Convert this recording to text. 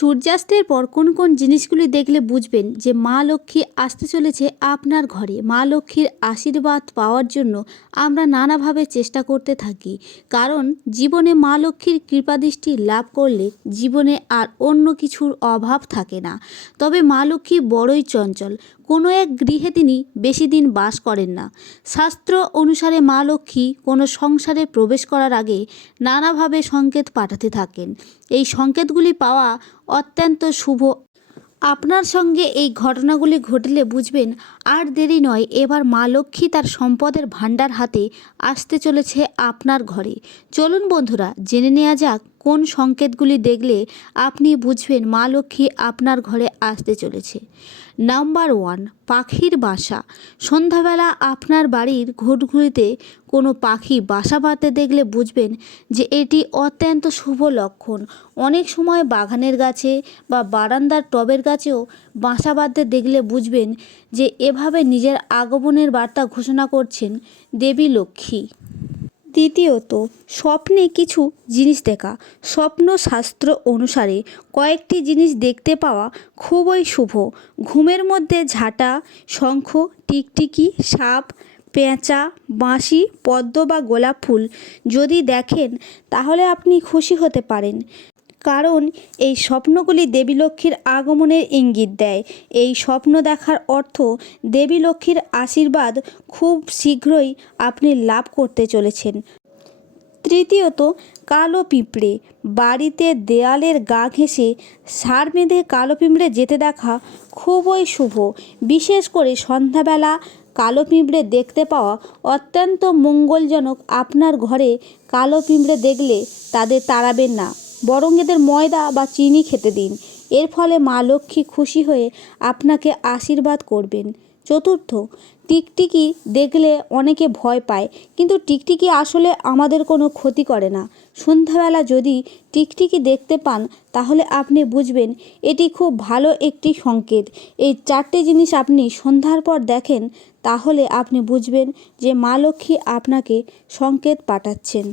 সূর্যাস্তের পর কোন কোন জিনিসগুলি দেখলে বুঝবেন যে মা লক্ষ্মী আসতে চলেছে আপনার ঘরে। মা লক্ষ্মীর আশীর্বাদ পাওয়ার জন্য আমরা নানাভাবে চেষ্টা করতে থাকি, কারণ জীবনে মা লক্ষ্মীর কৃপাদৃষ্টি লাভ করলে জীবনে আর অন্য কিছুর অভাব থাকে না। তবে মা লক্ষ্মী বড়ই চঞ্চল, কোনো এক গৃহে তিনি বেশি দিন বাস করেন না। শাস্ত্র অনুসারে মা লক্ষ্মী কোনো সংসারে প্রবেশ করার আগে নানাভাবে সংকেত পাঠাতে থাকেন। এই সংকেতগুলি পাওয়া অত্যন্ত শুভ। আপনার সঙ্গে এই ঘটনাগুলি ঘটলে বুঝবেন আর দেরি নয়, এবার মা লক্ষ্মী তার সম্পদের ভাণ্ডার হাতে আসতে চলেছে আপনার ঘরে। চলুন বন্ধুরা, জেনে নেওয়া যাক কোন সংকেতগুলি দেখলে আপনি বুঝবেন মা লক্ষ্মী আপনার ঘরে আসতে চলেছে। নাম্বার 1, পাখির বাসা। সন্ধ্যাবেলা আপনার বাড়ির ঘুটঘুরিতে কোনো পাখি বাসা বাঁধতে দেখলে বুঝবেন যে এটি অত্যন্ত শুভ লক্ষণ। অনেক সময় বাগানের গাছে বা বারান্দার টবের গাছেও বাসা বাঁধতে দেখলে বুঝবেন যে এভাবে নিজের আগমনের বার্তা ঘোষণা করছেন দেবী লক্ষ্মী। দ্বিতীয়ত, স্বপ্নে কিছু জিনিস দেখা। স্বপ্ন শাস্ত্র অনুসারে কয়েকটি জিনিস দেখতে পাওয়া খুবই শুভ। ঘুমের মধ্যে ঝাঁটা, শঙ্খ, টিকটিকি, সাপ, পেঁচা, বাঁশি, পদ্ম বা গোলাপ ফুল যদি দেখেন তাহলে আপনি খুশি হতে পারেন, কারণ এই স্বপ্নগুলি দেবী লক্ষ্মীর আগমনের ইঙ্গিত দেয়। এই স্বপ্ন দেখার অর্থ দেবী লক্ষ্মীর আশীর্বাদ খুব শীঘ্রই আপনি লাভ করতে চলেছেন। তৃতীয়ত, কালো পিঁপড়ে। বাড়িতে দেয়ালের গা ঘেঁষে সার বেঁধে কালো পিঁপড়ে যেতে দেখা খুবই শুভ। বিশেষ করে সন্ধ্যাবেলা কালো পিঁপড়ে দেখতে পাওয়া অত্যন্ত মঙ্গলজনক। আপনার ঘরে কালো পিঁপড়ে দেখলে তাদের তাড়াবেন না, বরং এদের ময়দা বা চিনি খেতে দিন। এর ফলে মা লক্ষ্মী খুশি হয়ে আপনাকে আশীর্বাদ করবেন। চতুর্থ, টিকটিকি দেখলে অনেকে ভয় পায়, কিন্তু টিকটিকি আসলে আমাদের কোনো ক্ষতি করে না। সন্ধ্যাবেলা যদি টিকটিকি দেখতে পান তাহলে আপনি বুঝবেন এটি খুব ভালো একটি সংকেত। এই 4টে জিনিস আপনি সন্ধ্যার পর দেখেন তাহলে আপনি বুঝবেন যে মা লক্ষ্মী আপনাকে সংকেত পাঠাচ্ছেন।